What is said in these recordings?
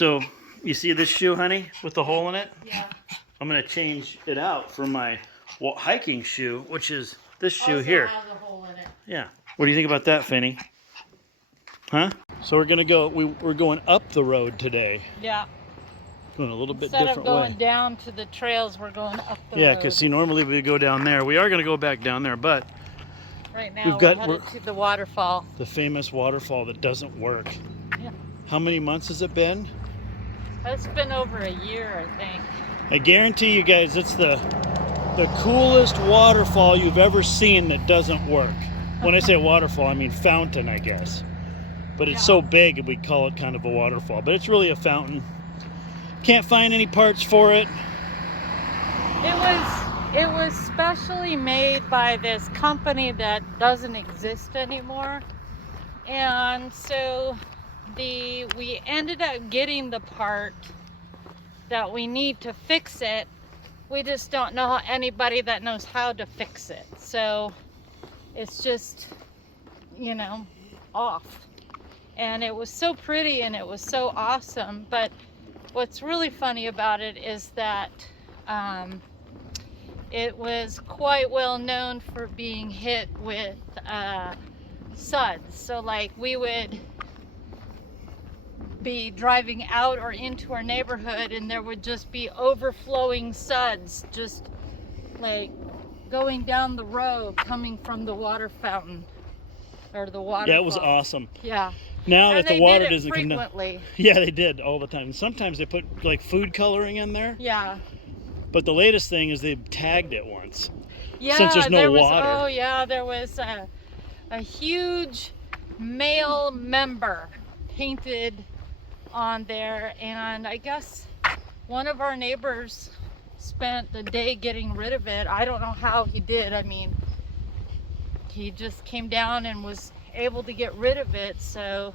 So, you see this shoe, honey, with the hole in it? Yeah. I'm going to change it out for my hiking shoe, which is this shoe Also here. has a hole in it. Yeah. What do you think about that, Finny? Huh? So we're going to go, we're going up the road today. Yeah. Going a little bit Instead different of going way. down to the trails, we're going up the road. Yeah, because see, normally we go down there. We are going to go back down there, but right now we're headed to the waterfall. The famous waterfall that doesn't work. Yeah. How many months has it been? It's been over a year, I think. I guarantee you guys, it's the coolest waterfall you've ever seen that doesn't work. When I say waterfall, I mean fountain, I guess. But it's so big, we call it kind of a waterfall. But it's really a fountain. Can't find any parts for it. It was specially made by this company that doesn't exist anymore. And so we ended up getting the part that we need to fix it. We just don't know anybody that knows how to fix it. So it's just, you know, off. And it was so pretty and it was so awesome. But what's really funny about it is that it was quite well known for being hit with suds. So like we would be driving out or into our neighborhood and there would just be overflowing suds just like going down the road coming from the water fountain or the water. Yeah, it was awesome. Yeah. Now and that the water doesn't come down. frequently. Yeah, they did all the time. Sometimes they put like food coloring in there. Yeah. But the latest thing is they tagged it once. Yeah, since there's no water. Oh yeah, there was a huge male member painted on there, and I guess one of our neighbors spent the day getting rid of it. I don't know how he did. I mean, he just came down and was able to get rid of it. So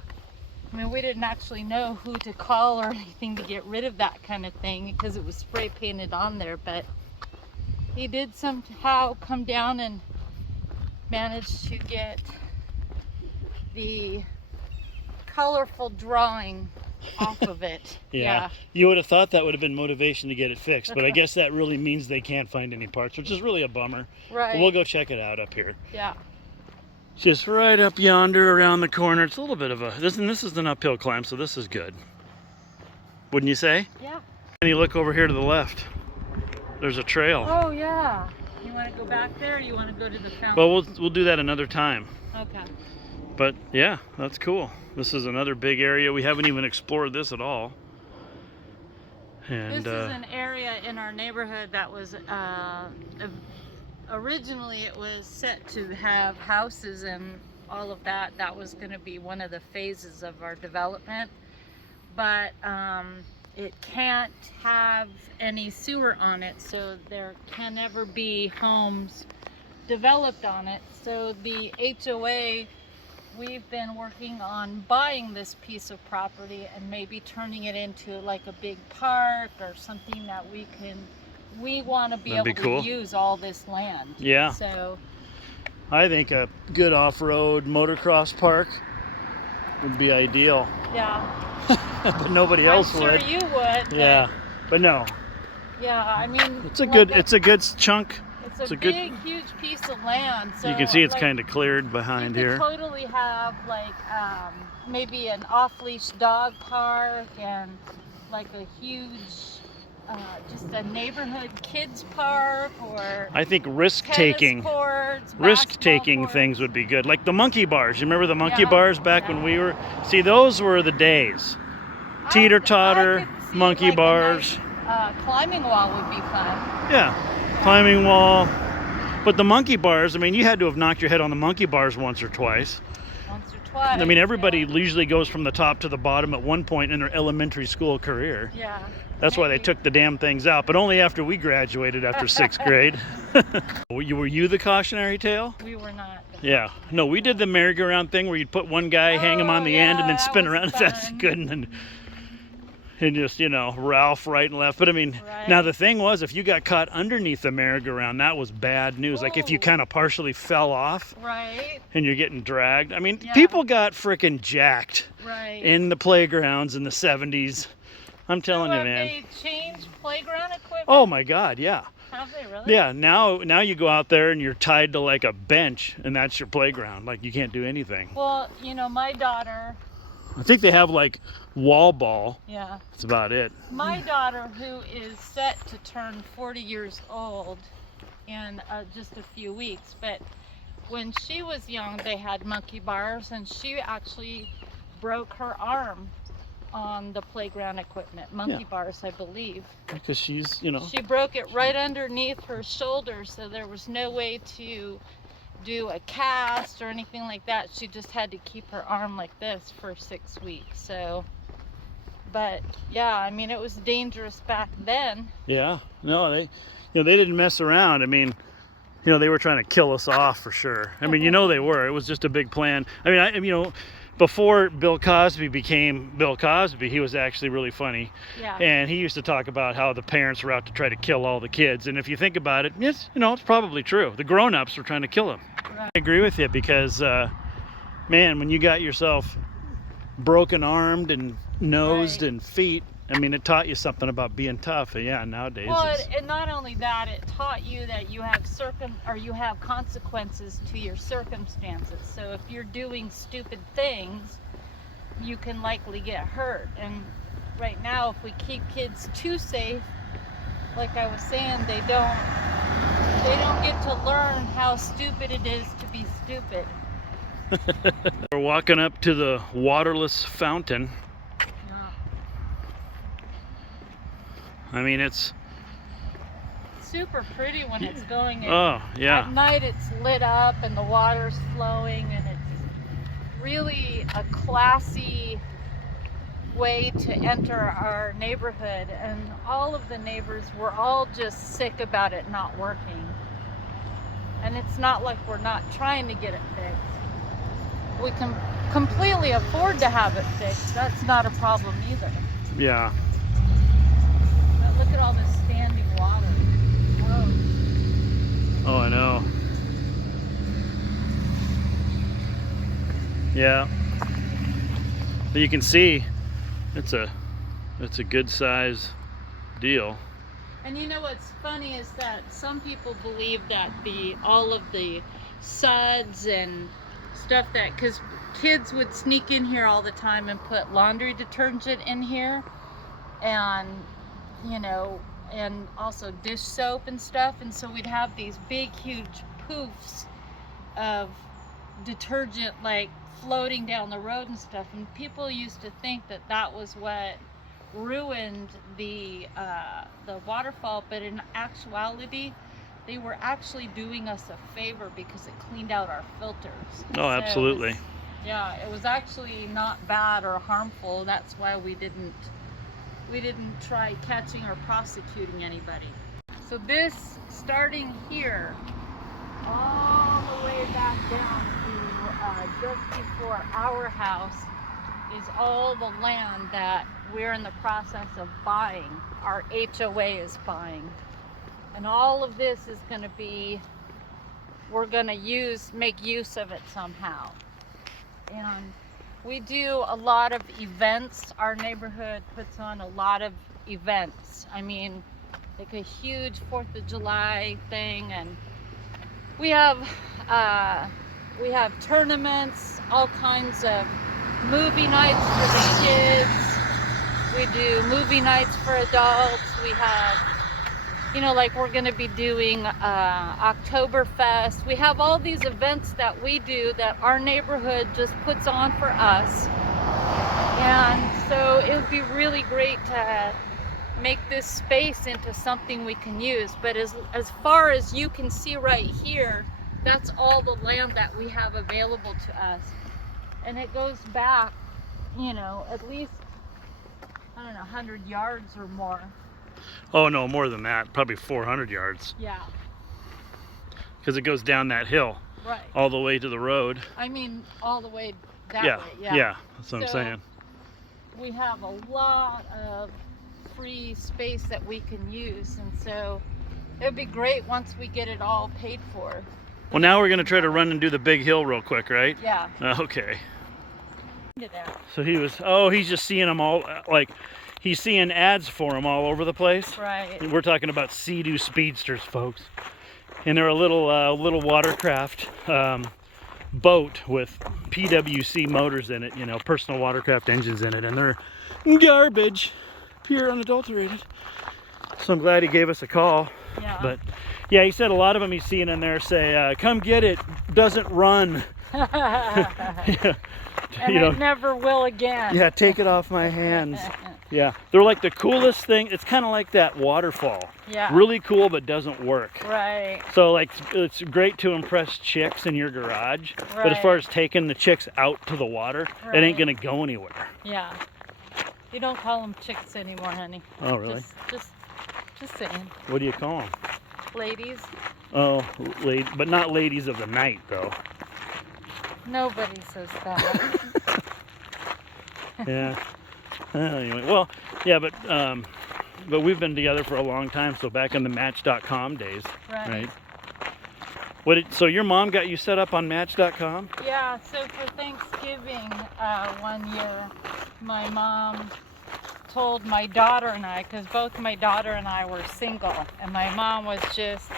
I mean, we didn't actually know who to call or anything to get rid of that kind of thing because it was spray painted on there, but he did somehow come down and managed to get the colorful drawing off of it. Yeah. You would have thought that would have been motivation to get it fixed, but I guess that really means they can't find any parts, which is really a bummer. Right. But we'll go check it out up here. Yeah. Just right up yonder around the corner. It's a little bit of this is an uphill climb, so this is good. Wouldn't you say? Yeah. And you look over here to the left. There's a trail. Oh yeah. You want to go back there or you want to go to the fountain? Well, we'll do that another time. Okay. But yeah, that's cool. This is another big area. We haven't even explored this at all. And this is an area in our neighborhood that was originally it was set to have houses and all of that. That was going to be one of the phases of our development, but it can't have any sewer on it, so there can never be homes developed on it. So the HOA, we've been working on buying this piece of property and maybe turning it into like a big park or something that we want to be able to use all this land. Yeah. So I think a good off-road motocross park would be ideal. Yeah. But nobody else would. I'm sure you would. Yeah. But no. Yeah, I mean, it's a good chunk. It's a big, huge piece of land. So you can see it's kind of cleared behind here. You could totally have like maybe an off-leash dog park and like a huge, just a neighborhood kids park, or I think risk-taking things would be good. Like the monkey bars. You remember the monkey bars back when we were? See, those were the days. Teeter-totter, monkey bars. Climbing wall would be fun. Yeah. Climbing wall. But the monkey bars, I mean, you had to have knocked your head on the monkey bars once or twice. Once or twice. I mean, everybody usually goes from the top to the bottom at one point in their elementary school career. Yeah. That's why they took the damn things out, but only after we graduated after 6th grade. Were you the cautionary tale? We were not. Yeah. No, we did the merry-go-round thing where you'd put one guy, hang him on the end, and then spin around as fast as you could, and just, you know, Ralph right and left. But I mean, now the thing was, if you got caught underneath the merry-go-round, that was bad news. Like if you kind of partially fell off and you're getting dragged. I mean, people got freaking jacked in the playgrounds in the 70s I'm telling you, have man. they changed playground equipment? Oh my God, yeah. Have they really? Yeah, now you go out there and you're tied to like a bench and that's your playground. Like you can't do anything. Well, you know, my daughter, I think they have like wall ball. yeah. That's about it. My daughter, who is set to turn 40 years old in just a few weeks, but when she was young, they had monkey bars, and she actually broke her arm on the playground equipment, monkey bars, I believe. Because she's, you know. She broke it right underneath her shoulder, so there was no way to do a cast or anything like that. She just had to keep her arm like this for 6 weeks. So, but yeah, I mean, it was dangerous back then. Yeah, no, they didn't mess around. I mean, they were trying to kill us off for sure. I mean, they were. It was just a big plan. I mean, before Bill Cosby became Bill Cosby, he was actually really funny. Yeah. And he used to talk about how the parents were out to try to kill all the kids. And if you think about it, yes, it's probably true. The grown-ups were trying to kill him. Right. I agree with you because, man, when you got yourself broken armed and nosed and feet, I mean, it taught you something about being tough. Yeah, nowadays. Well, and not only that, it taught you that you have consequences to your circumstances. So if you're doing stupid things, you can likely get hurt. And right now, if we keep kids too safe, like I was saying, they don't get to learn how stupid it is to be stupid. We're walking up to the waterless fountain. I mean, it's super pretty when it's going in. Oh, yeah. At night it's lit up and the water's flowing, and it's really a classy way to enter our neighborhood. And all of the neighbors were all just sick about it not working. And it's not like we're not trying to get it fixed. We can completely afford to have it fixed. That's not a problem either. Yeah. Look at all this standing water. Whoa. Oh, I know. Yeah. But you can see it's a good size deal. And you know what's funny is that some people believe that all of the suds and stuff because kids would sneak in here all the time and put laundry detergent in here, and and also dish soap and stuff, and so we'd have these big huge poofs of detergent like floating down the road and stuff, and people used to think that was what ruined the waterfall, but in actuality they were actually doing us a favor because it cleaned out our filters. Oh, absolutely. It was actually not bad or harmful. That's why we didn't try catching or prosecuting anybody. So this, starting here, all the way back down to just before our house, is all the land that we're in the process of buying. Our HOA is buying. And all of this is going to be, we're going to make use of it somehow. And we do a lot of events. Our neighborhood puts on a lot of events. I mean, like a huge 4th of July thing, and we have tournaments, all kinds of movie nights for the kids. We do movie nights for adults. We have, like we're going to be doing Oktoberfest. We have all these events that we do that our neighborhood just puts on for us. And so it would be really great to make this space into something we can use. But as far as you can see right here, that's all the land that we have available to us. And it goes back, at least, 100 yards or more. Oh, no, more than that. Probably 400 yards. Yeah. Because it goes down that hill. Right. All the way to the road. I mean, all the way that way. Yeah, that's what I'm saying. We have a lot of free space that we can use, and so it would be great once we get it all paid for. Well, now we're going to try to run and do the big hill real quick, right? Yeah. Okay. So he's just seeing them all, like, he's seeing ads for them all over the place. Right. We're talking about Sea-Doo Speedsters, folks. And they're a little watercraft boat with PWC motors in it, you know, personal watercraft engines in it, and they're garbage, pure unadulterated. So I'm glad he gave us a call. Yeah. But yeah, he said a lot of them he's seeing in there say, come get it, doesn't run. Yeah. And You know, it never will again. yeah, take it off my hands. Yeah, they're like the coolest thing. It's kind of like that waterfall. Yeah. Really cool, but doesn't work. Right. So like, it's great to impress chicks in your garage, but as far Right. as taking the chicks out to the water, it ain't gonna go anywhere. Yeah. You don't call them chicks anymore, honey. Oh, really? Just saying. What do you call them? Ladies. Oh, but not ladies of the night, though. Nobody says that. Yeah. Anyway, well, yeah, but we've been together for a long time. So back in the Match.com days, Right. So your mom got you set up on Match.com? Yeah, so for Thanksgiving 1 year, my mom told my daughter and I, because both my daughter and I were single, and my mom was just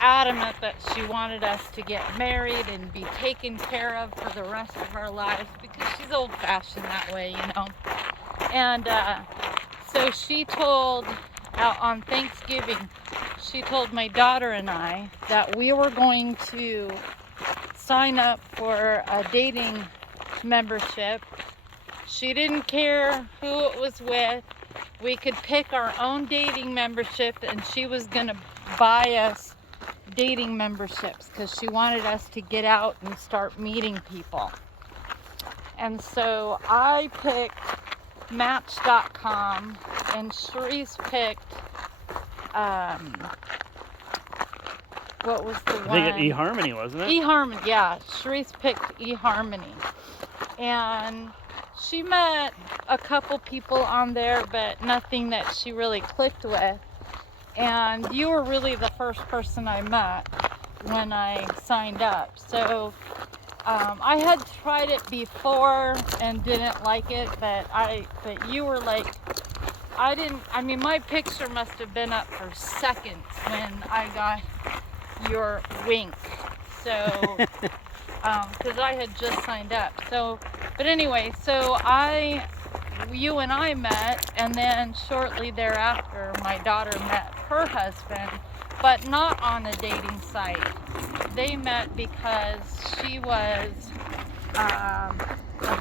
adamant that she wanted us to get married and be taken care of for the rest of our lives, because she's old-fashioned that way, you know. And so she told, on Thanksgiving, she told my daughter and I that we were going to sign up for a dating membership. She didn't care who it was with. We could pick our own dating membership, and she was going to buy us dating memberships because she wanted us to get out and start meeting people. And so I picked Match.com, and Cherise picked what was the one? I think eHarmony, wasn't it? eHarmony, yeah. Cherise picked eHarmony. And she met a couple people on there, but nothing that she really clicked with. And you were really the first person I met when I signed up. So I had tried it before and didn't like it, but you were like, I mean, my picture must have been up for seconds when I got your wink. So, because I had just signed up. So, but anyway, so you and I met, and then shortly thereafter, my daughter met her husband, but not on a dating site. They met because she was a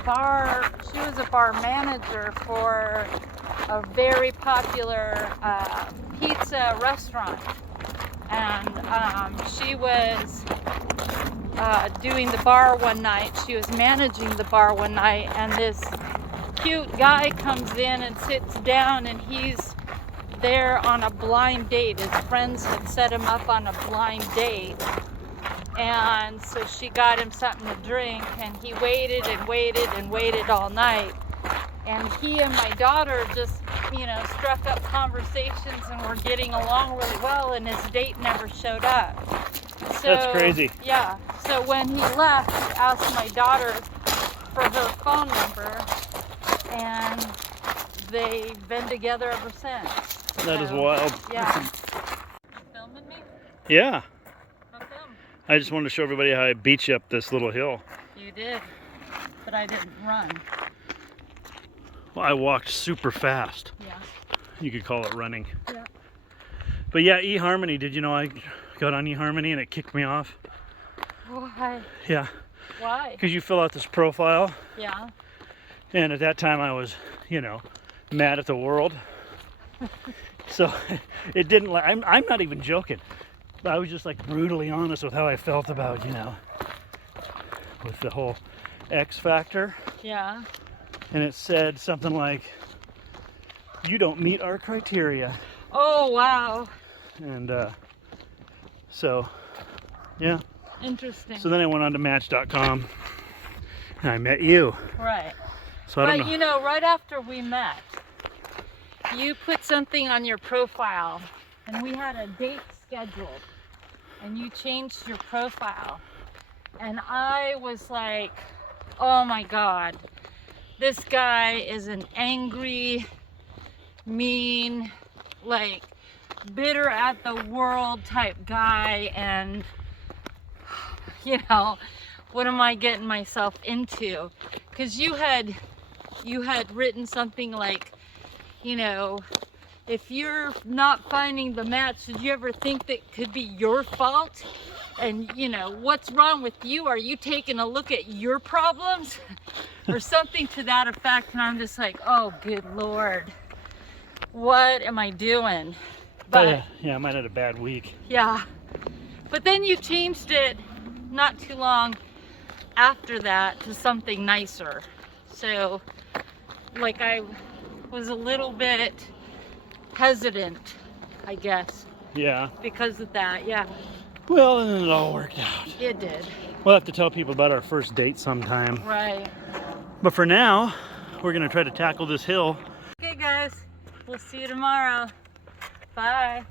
bar manager for a very popular pizza restaurant, and she was doing the bar one night. She was managing the bar one night, and this cute guy comes in and sits down, and he's there on a blind date. His friends had set him up on a blind date, and so she got him something to drink, and he waited and waited and waited all night, and he and my daughter just, you know, struck up conversations and were getting along really well, and his date never showed up. So, that's crazy. Yeah, so when he left, he asked my daughter for her phone number, and they've been together ever since. That is wild. Yeah. You filming me? Yeah. How come? I just wanted to show everybody how I beat you up this little hill. You did, but I didn't run. Well, I walked super fast. Yeah. You could call it running. Yeah. But yeah, eHarmony, did you know I got on eHarmony and it kicked me off? Why? Yeah. Why? Because you fill out this profile, Yeah. and at that time I was, you know, mad at the world. So it didn't, I'm not even joking. I was just like brutally honest with how I felt about, you know, with the whole X factor. Yeah. And it said something like, you don't meet our criteria. Oh, wow. And so, yeah. Interesting. So then I went on to Match.com and I met you. Right. So I don't But know. you know, right after we met, you put something on your profile, and we had a date scheduled, and you changed your profile, and I was like, oh my God, this guy is an angry, mean, like bitter at the world type guy, and you know, what am I getting myself into? Because you had written something like, you know, if you're not finding the match, did you ever think that could be your fault? And you know, what's wrong with you? Are you taking a look at your problems? Or something to that effect. And I'm just like, oh good Lord, what am I doing? But yeah, I might have had a bad week. yeah, but then you changed it not too long after that to something nicer. So like I was a little bit hesitant, I guess. Yeah. Because of that, yeah. Well, and then it all worked out. It did. We'll have to tell people about our first date sometime. Right. But for now, we're gonna try to tackle this hill. Okay guys, we'll see you tomorrow. Bye.